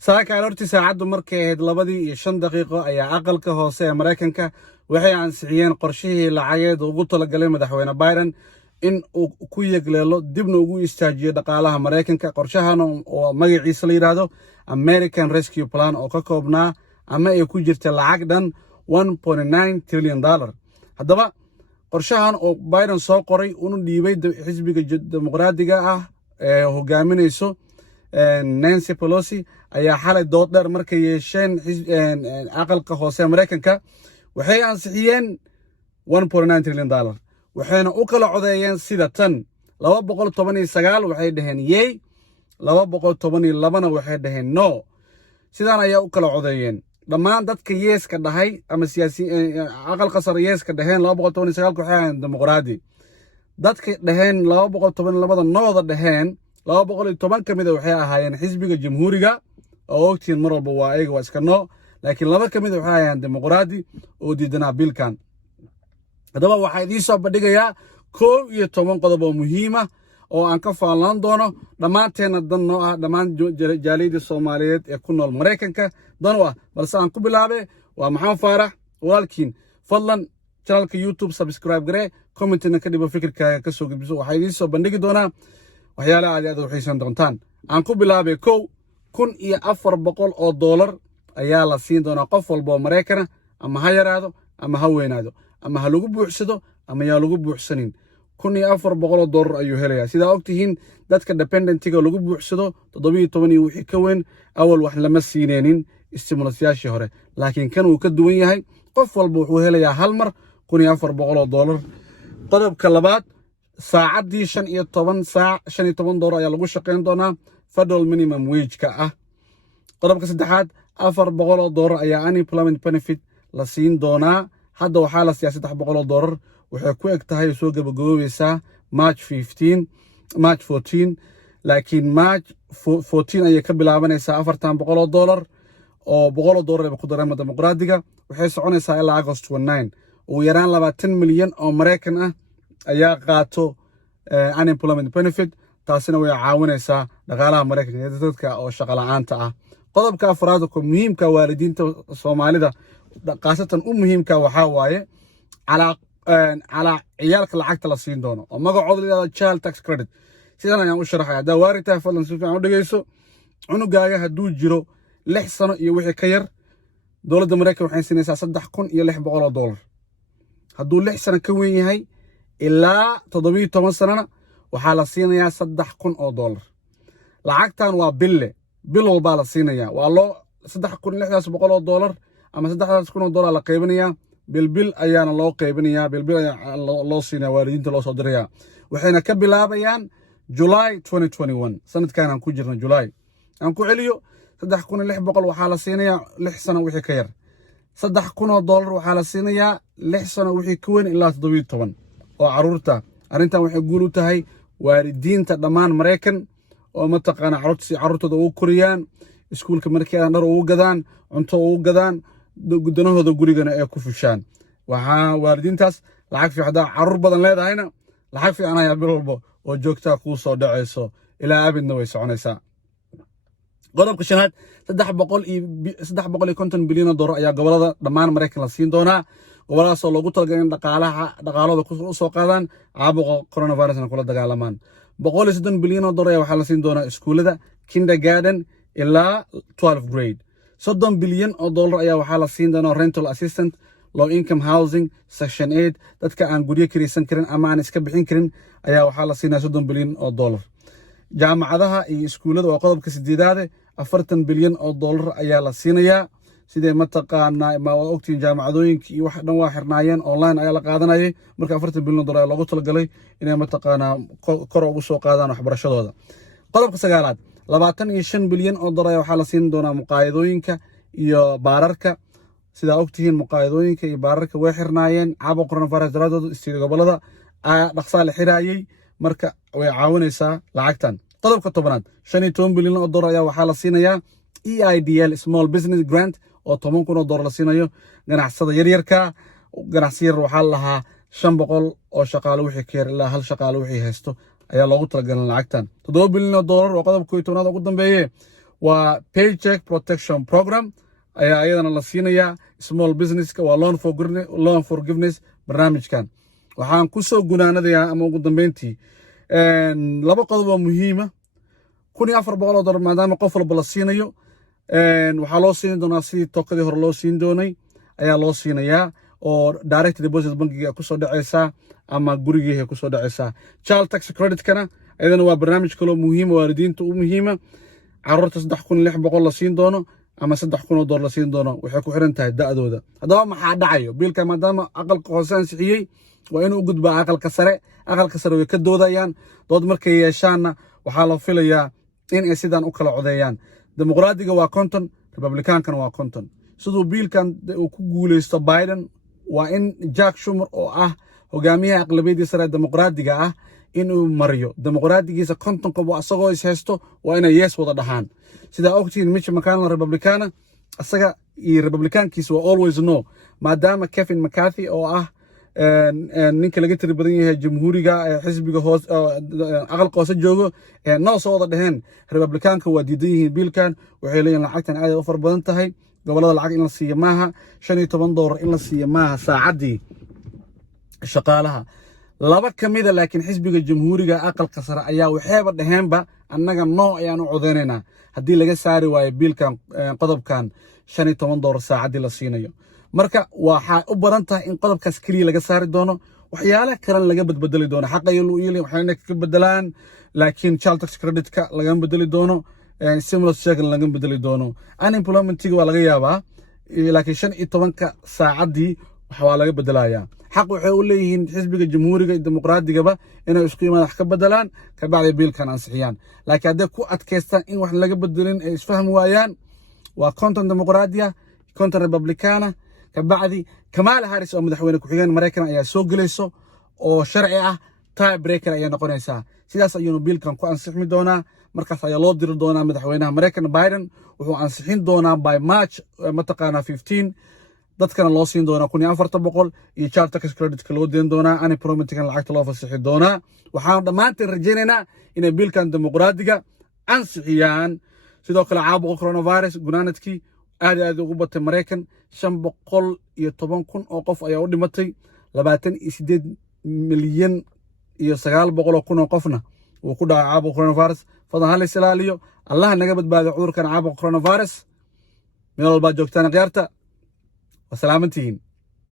saaka aroortii saacaddu markay ahayd 2:05 ayaa aqalka hoose ee Mareykanka waxay ansixiyeen qorshihii lacageed ugu talagalay madaxweyne Biden in uu ku yegleelo dibna ugu istaajiyo dhaqaalaha Mareykanka. qorshahan oo magaciisa la yiraahdo American Rescue Plan oo ka koobnaa ama ay ku jirta lacag dhan $1.9 trillion. haddaba qorshahan oo Biden soo qoray uu dhiibay xisbiga dimuqraadiga ah ee hogaaminayso Nancy Pelosi ayaa xalay dood dheer markay yeesheen aqalka hoose Mareykanka waxay ansixiyeen $1.9 trillion. waxayna u kala codeeyeen sida tan 219 waxay dhaheen yay, 212 waxay dhaheen no. sidaan ayaa u kala codeeyeen dhammaan dadka yeeska dhahay ama aqalka sare yeeska dhaheen 219 waxay ahayn dimuqraadi. dadka dhaheen 212 nooda dhaheen 210 kamid waxay ahaayeen xisbiga jamhuuriga oo ogtiin mar walba waa ayaga waa iska noo, laakiin laba kamid waxay ahaayeen dimuqraadi oo diidanaa bilkan. haddaba waxaa idiin soo bandhigayaa 11 qodob oo muhiim ah oo aan ka faalan doono dhammaanteena dan noo ah dhammaan jaaliyada Soomaaliyeed ee ku nool Mareykanka dan u ah. balse aan ku bilaabay waa Maxamed Faarax walaalkiin. fadlan channelka YouTube subscribe garee, comment-na ka dhibo fikirkaaga ka soo gudbiso. waxaa idiin soo bandhigi doonaa waxyaalaha aad u xiisan doontaan. aan ku bilaabay $1,400 ayaa la siin doonaa qof walba oo Mareykan ama ha yaraado ama ha weynaado ama ha lagu buuxsado ama yaa lagu buuxsanin. $1,400 ayuu helayaa. sidaa ogtihiin dadka dependentiga lagu buuxsado 17 iyo wixii ka weyn awal wax lama siineenin stimulus-yaashii hore, laakiin kan uu ka duwan yahay. qof walba wuxuu helayaa hal mar $1,400. qodobka labaad, saacadii 15 ayaa lagu shaqayn doonaa federal minimum wage-ka ah. qodobka saddexaad, $400 ayaa unemployment benefit la siin doonaa. hadda waxaa la siiyaa $300. waxay ku eg tahay soo gabagaboobaysaa March 14, laakiin March 14 ayay ka bilaabanaysaa $400 oo $100 ku dareema dimuqraadiga. waxay soconaysaa ilaa August 19. ugu yaraan 20 milyan oo Mareykan ah ayaa qaato unemployment benefit. taasina way caawinaysaa dhaqaalaha Mareykanka ee dadka oo shaqo la'aanta ah. qodobka afraad oo muhiimka waalidiinta Soomaalida qaasatan u muhiimka waxaa waaye calaa ciyaalka lacagta la siin doono oo magacooda la yiraahdo child tax credit. sidan ayaan u sharaxay. haddaa waaritahay fadlan si fiican u dhegeyso. cunugaaga hadduu jiro 6 sano iyo wixii ka yar, dowladda Mareykanka waxay siinaysaa $3,600. hadduu 6 sano ka weyn yahay ilaa 17 sanana waxaa la siinayaa $3,000. lacagtan waa bil walbaa la siinayaa. waa loo $3,600 ama $3,000 la qaybinayaa. bilbil ayaana loo qaybinayaa. bilbil ayaa loo siinaya waalidiinta loo soo dirayaa. waxayna ka bilaabayaan July 2021. sanadkan aan ku jirno July. aan ku celiyo $3,600 waxaa la siinayaa 6 sano wixii ka yar. $3,000 waxaa la siinayaa 6 sano wixii ka weyn ilaa 17 oo caruurta. arrintan waxay guul u tahay waalidiinta dhammaan Mareykan oo mataqaana caruurtooda ugu koriyaan, iskuulka markii aan dhar ugu gadaan, cunto ugu gadaan, gudanahooda gurigana ay ku fushaan. waxaa waalidiintaas lacag fiican caruur badan leedahayna lacag fiican ayaa bil walba oo joogtaa kuu soo dhacayso ilaa abidna way soconaysaa. qodobka shanaad, $350 bilyan ayaa gobolada dhammaan Mareykan la siin doonaa. goboladaasoo loogu talagalay in dhaqaalooda u soo qaadaan caabuqa coronavirusna kula dagaalamaan. $130 bilyan ayaa waxaa la siin doonaa iskuulada kindergarten ilaa 12th grade. $30 bilyan ayaa waxaa la siin doonaa rental assistant, low income housing, section 8 dadka aan guryo kiraysan karin ama aan iska bixin karin ayaa waxaa la siinaya $30 bilyan. jaamacadaha iyo iskuulada waa qodobka 8aade, $40 bilyan ayaa la siinayaa. sidee mataqaanaa ma ogtiin jaamacadooyinka iyo wax dhan waa xirnaayeen, online ayaa la qaadanayay. marka $40 bilyan ayaa loogu talagalay inay mataqaanaa kor ugu soo qaadaan waxbarashadooda. qodobka 9aad, $25 bilyan ayaa waxaa la siin doonaa muqaayadooyinka iyo baararka. sidaa ogtihiin muqaayadooyinka iyo baararka way xirnaayeen caabuqa coronavirus daraadood. gobolada dhaqsaa la xiraayay, marka way caawinaysaa lacagtan. qodobka 10aad, $15 bilyan ayaa waxaa la siinayaa EIDL small business grant oo $10,000 la siinayo ganacsada yaryarka. ganacsi yar waxaa la lahaa 500 oo shaqaale wixii ka yar ilaa hal shaqaale wixii haysto ayaa loogu talagalay lacagtan. $7 bilyan oo qodobka 10aad ugu dambeeyay waa paycheck protection program ayaa ayadana la siinayaa small businesska waa loan forgiveness barnaamijkan waxaan ku soo gunaanadayaa ama ugu dambeyntii laba qodob oo muhiima $1,400 maadaama qof walba la siinayo waxaa loo siin doonaa sidii tookadii hore loo siin doonay ayaa loo siinayaa oo direct deposit bankiga ku soo dhacaysa ama gurigeega ku soo dhacaysa child tax credit-kana ayadana waa barnaamij kale oo muhiim waalidiinta u muhiima carruurta $3,600 la siin doono ama $3,000 la siin doono waxay ku xiran tahay da'dooda haddaba maxaa dhacayo biilka maadaama aqalka hoose ansixiyey waa inuu u gudbaa aqalka sare way ka doodayaan dood markay yeeshaanna waxaa la filayaa in ay sidaan u kala codeeyaan dimuqraadiga waa 50 republikaankana waa 50 siduu biilkan uu ku guuleysto Biden waa in Jack Schumer oo ah hogaamiyaha aqlabiyadda sare dimuqraadiga ah inuu mariyo dimuqraadigiisa 50 qof asagoo is haysto waa inay yes wada dhahaan sida ogtiin Mitch McConnell republikaana asaga iyo republikaankiisa waa always no maadaama Kevin McCarthy oo ah ninka laga tiri badan yahay jamhuuriga xisbiga hoos aqalka hoose joogo noo soo wada dhaheen republikaanka waa diidan yihiin biilkan waxay leeyihiin lacagtan aad u far badan tahay gobolada lacag in la siiyo maaha $15 in la siiyo maaha saacadii shaqaalaha laba kamida laakiin xisbiga jamhuuriga aqalka sare ayaa waxayba dhaheenba annaga noo ayaan u codeynaynaa haddii laga saari waayo biilkan qodobkan $15 saacadii la siinayo marka waxaa u badan tahay in qodobkaas kaliya laga saari doono waxyaalaha kalena laga badbedeli doono xaqa iyo waxayna ka bedelaan laakiin child tax credit-ka lagama bedeli doono stimulus check laga bedeli doono unemployment-ga waa laga yaabaa laakiin 15 saacadii waa laga bedelayaa xaq waxay u leeyihiin xisbiga jamhuuriga iyo dimuqraadiga inay isku yimaadaan wax ka bedelaan ka bacdi biilkan ansixiyaan laakiin hadday ku adkaystaan in wax laga bedelin ay isfahmi waayaan waa 50 dimuqraadiya 50 republikaana ka bacdi Kamala Harris oo madaxweyne ku xigeen Mareykan ayaa soo galayso oo sharci ah tie breaker ayaa noqonaysa sidaas ayuu biilkan ku ansixmi doonaa markaas ayaa loo diri doonaa madaxweynaha Mareykan Biden wuxuu ansixin doonaa by March mataqaana 15 dadkana loo siin doonaa $1,400 iyo child tax credit-ka loo deen doonaa unemployment-kan lacagta loo fasixi doonaa waxaan dhammaanteen rajaynaynaa inay biilkan dimuqraadiga ansixiyaan sidoo kale caabuqa coronavirus gunaanadkii aad ugu batay Mareykan 510,000 oo qof ayaa u dhimatay 28 milyan iyo 900,000 oo qofna uu ku dhacay caabuqa coronavirus fadlan hal ilaaliyo Allah naga badbaadiyo cudurkan caabuqa coronavirus meel walba joogtaan qiyaarta وسلامتين